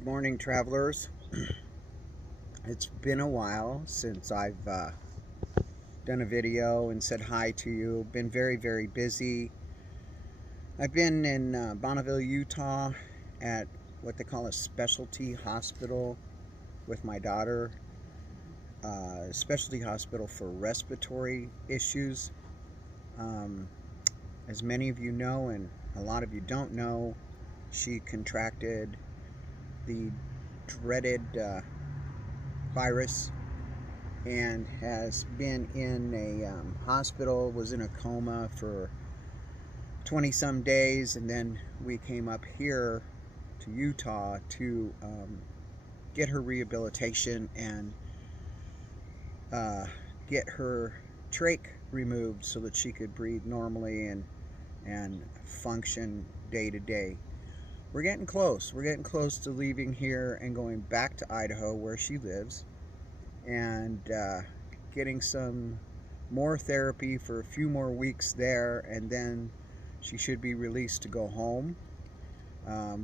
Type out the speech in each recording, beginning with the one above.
Good morning, travelers. It's been a while since I've done a video and said hi to you. Been very busy. I've been in Bonneville, Utah at what they call a specialty hospital with my daughter. Specialty hospital for respiratory issues. As many of you know, and a lot of you don't know, she contracted the dreaded virus and has been in a hospital, was in a coma for 20 some days, and then we came up here to Utah to get her rehabilitation and get her trach removed so that she could breathe normally and function day to day. We're getting close. We're getting close to leaving here and going back to Idaho where she lives and getting some more therapy for a few more weeks there, and then she should be released to go home.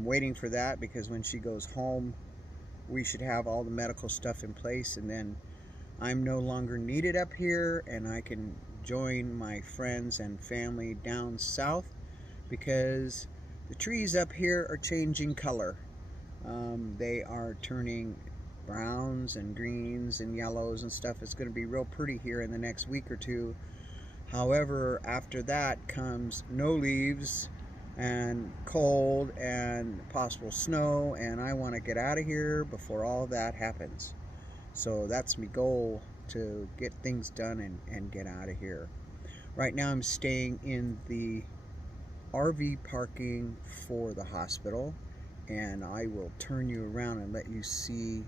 Waiting for that because when she goes home we should have all the medical stuff in place, and then I'm no longer needed up here and I can join my friends and family down south because the trees up here are changing color. They are turning browns and greens and yellows and stuff. It's going to be real pretty here in the next week or two. However, after that comes no leaves and cold and possible snow, and I want to get out of here before all that happens. So that's my goal, to get things done and get out of here. Right now I'm staying in the RV parking for the hospital, and I will turn you around and let you see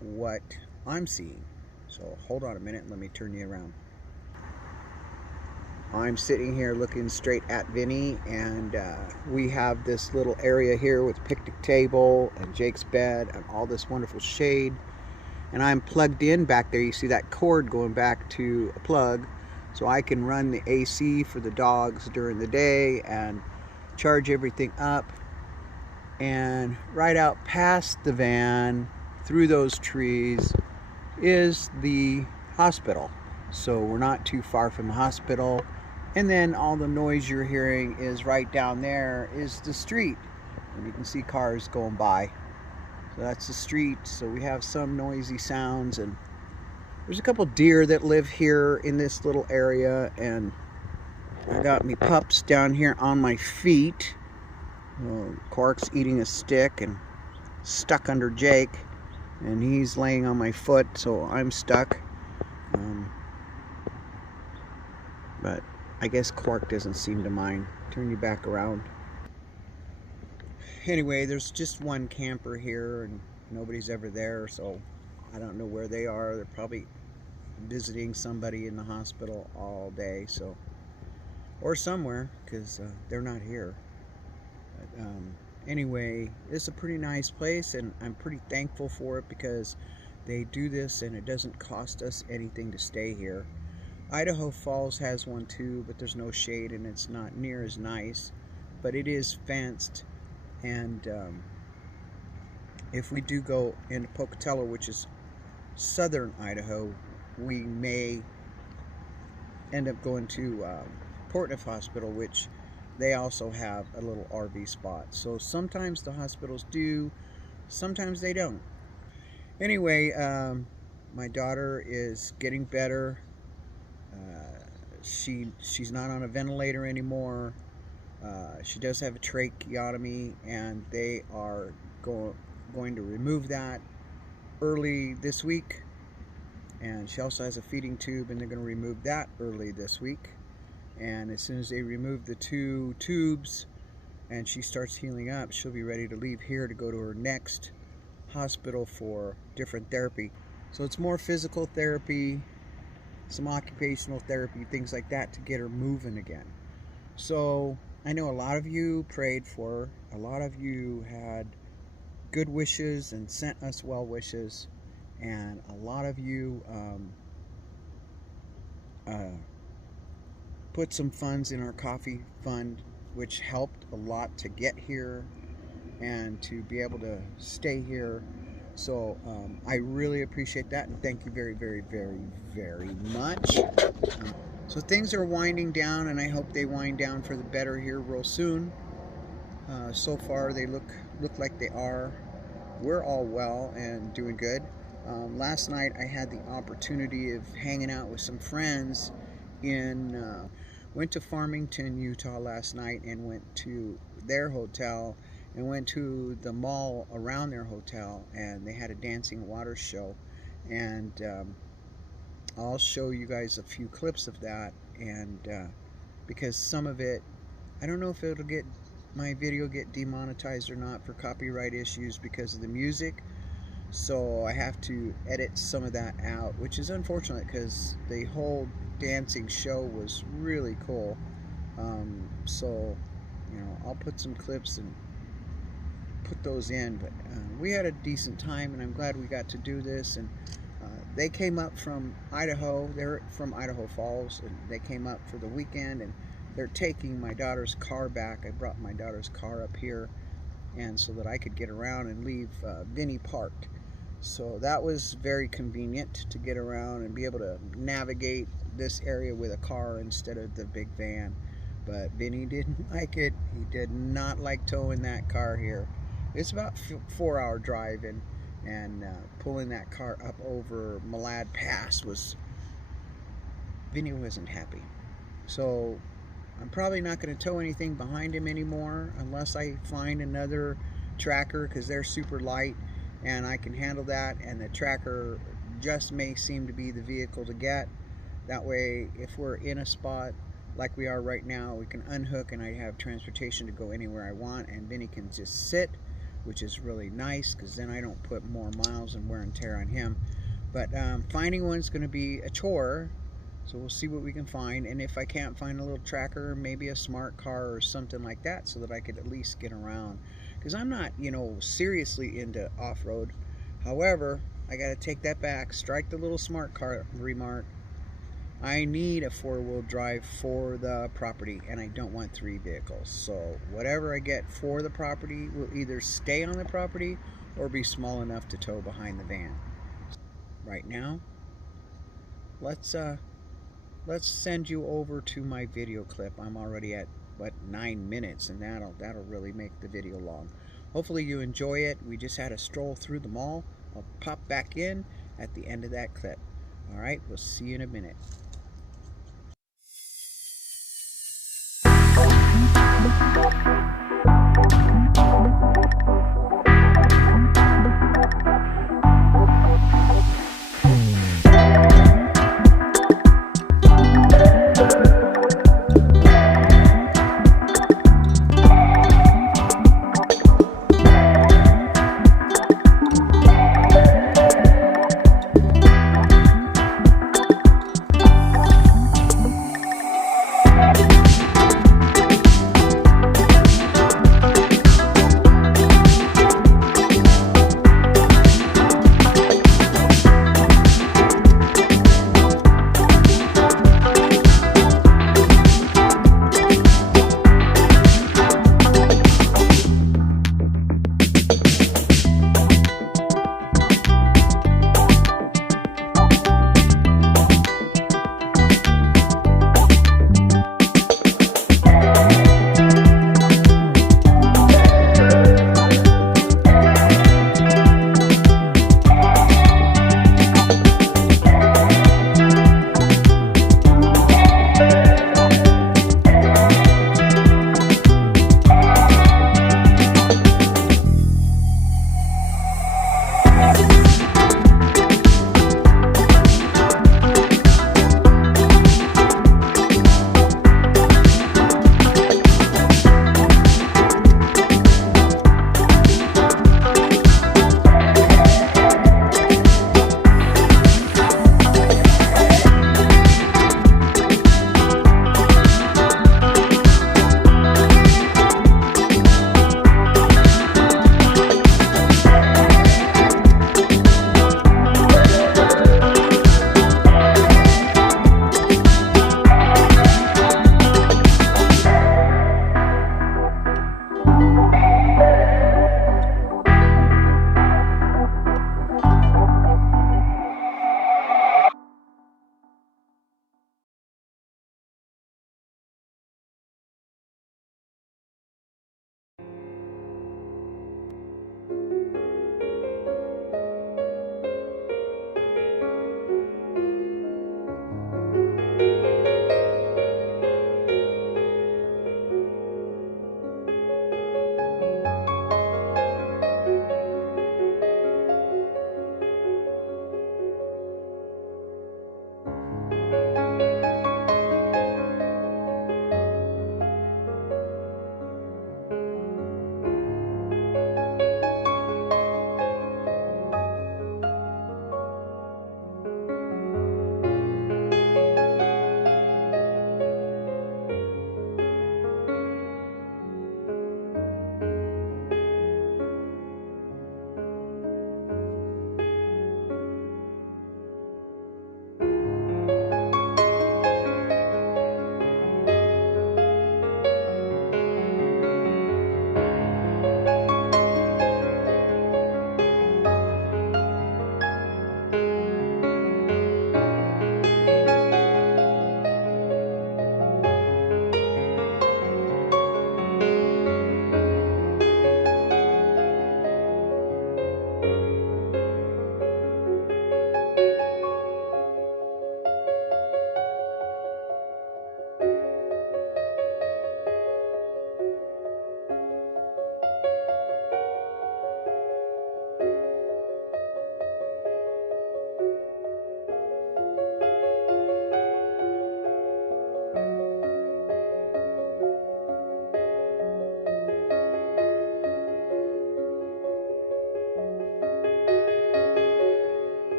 what I'm seeing. So hold on a minute and let me turn you around. I'm sitting here looking straight at Vinny, and we have this little area here with picnic table and Jake's bed and all this wonderful shade, and I'm plugged in back there. You see that cord going back to a plug, so I can run the AC for the dogs during the day and charge everything up. And right out past the van, through those trees, is the hospital. So we're not too far from the hospital. And then all the noise you're hearing is right down there is the street. And you can see cars going by. So that's the street. So we have some noisy sounds, and there's a couple deer that live here in this little area, and I got me pups down here on my feet. Quark's eating a stick and stuck under Jake, and he's laying on my foot, so I'm stuck. But I guess Quark doesn't seem to mind. Turn you back around. Anyway, there's just one camper here and nobody's ever there, so I don't know where they are. They're probably visiting somebody in the hospital all day, so, or somewhere, because they're not here. But, anyway, it's a pretty nice place, and I'm pretty thankful for it because they do this and it doesn't cost us anything to stay here. Idaho Falls has one too, but there's no shade and it's not near as nice, but it is fenced. And if we do go into Pocatello, which is southern Idaho, we may end up going to Portneuf Hospital, which they also have a little RV spot. So sometimes the hospitals do, sometimes they don't. Anyway, my daughter is getting better. She's not on a ventilator anymore. She does have a tracheotomy, and they are going to remove that early this week. And she also has a feeding tube, and they're going to remove that early this week. And as soon as they remove the 2 tubes and she starts healing up, she'll be ready to leave here to go to her next hospital for different therapy. So it's more physical therapy, some occupational therapy, things like that to get her moving again. So I know a lot of you prayed for her. A lot of you had good wishes and sent us well wishes. And a lot of you put some funds in our coffee fund, which helped a lot to get here. and to be able to stay here. So I really appreciate that, and thank you very, very, very, very much. So things are winding down, and I hope they wind down for the better here real soon. So far they look like they are. We're all well and doing good. Last night I had the opportunity of hanging out with some friends in went to Farmington, Utah last night, and went to their hotel and went to the mall around their hotel, and they had a dancing water show, and I'll show you guys a few clips of that, and because some of it, I don't know if it'll get my video get demonetized or not for copyright issues because of the music, so I have to edit some of that out, which is unfortunate because the whole dancing show was really cool. So you know, I'll put some clips and put those in, but we had a decent time, and I'm glad we got to do this. And they came up from Idaho. They're from Idaho Falls, and they came up for the weekend, and they're taking my daughter's car back. I brought my daughter's car up here, and so that I could get around and leave VINNY parked. So that was very convenient to get around and be able to navigate this area with a car instead of the big van. But VINNY didn't like it. He did not like towing that car here. It's about a 4-hour drive, and pulling that car up over Malad Pass was, VINNY wasn't happy. So I'm probably not going to tow anything behind him anymore unless I find another tracker, because they're super light and I can handle that, and the tracker just may seem to be the vehicle to get. That way, if we're in a spot like we are right now, we can unhook and I have transportation to go anywhere I want, and VINNY can just sit, which is really nice because then I don't put more miles and wear and tear on him. But finding one's going to be a chore, so we'll see what we can find. And if I can't find a little tracker, maybe a smart car or something like that, so that I could at least get around, because I'm not, you know, seriously into off-road. However, I got to take that back, strike the little smart car remark. I need a 4-wheel drive for the property, and I don't want 3 vehicles. So whatever I get for the property will either stay on the property or be small enough to tow behind the van. Right now, let's send you over to my video clip. I'm already at, what, 9 minutes, and that'll really make the video long. Hopefully you enjoy it. We just had a stroll through the mall. I'll pop back in at the end of that clip. All right, we'll see you in a minute.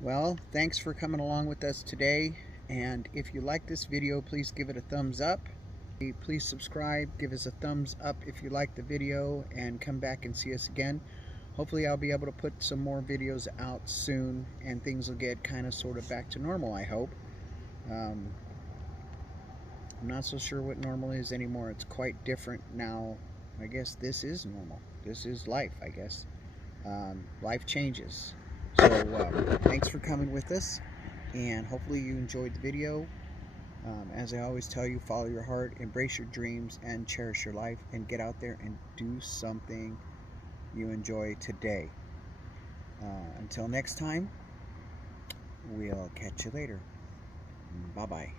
Well, thanks for coming along with us today. And if you like this video, please give it a thumbs up. Please subscribe, give us a thumbs up if you like the video, and come back and see us again. Hopefully I'll be able to put some more videos out soon, and things will get kind of sort of back to normal, I hope. I'm not so sure what normal is anymore. It's quite different now. I guess this is normal. This is life, I guess. Life changes. So thanks for coming with us, and hopefully you enjoyed the video. As I always tell you, follow your heart, embrace your dreams, and cherish your life, and get out there and do something you enjoy today. Until next time, we'll catch you later. Bye-bye.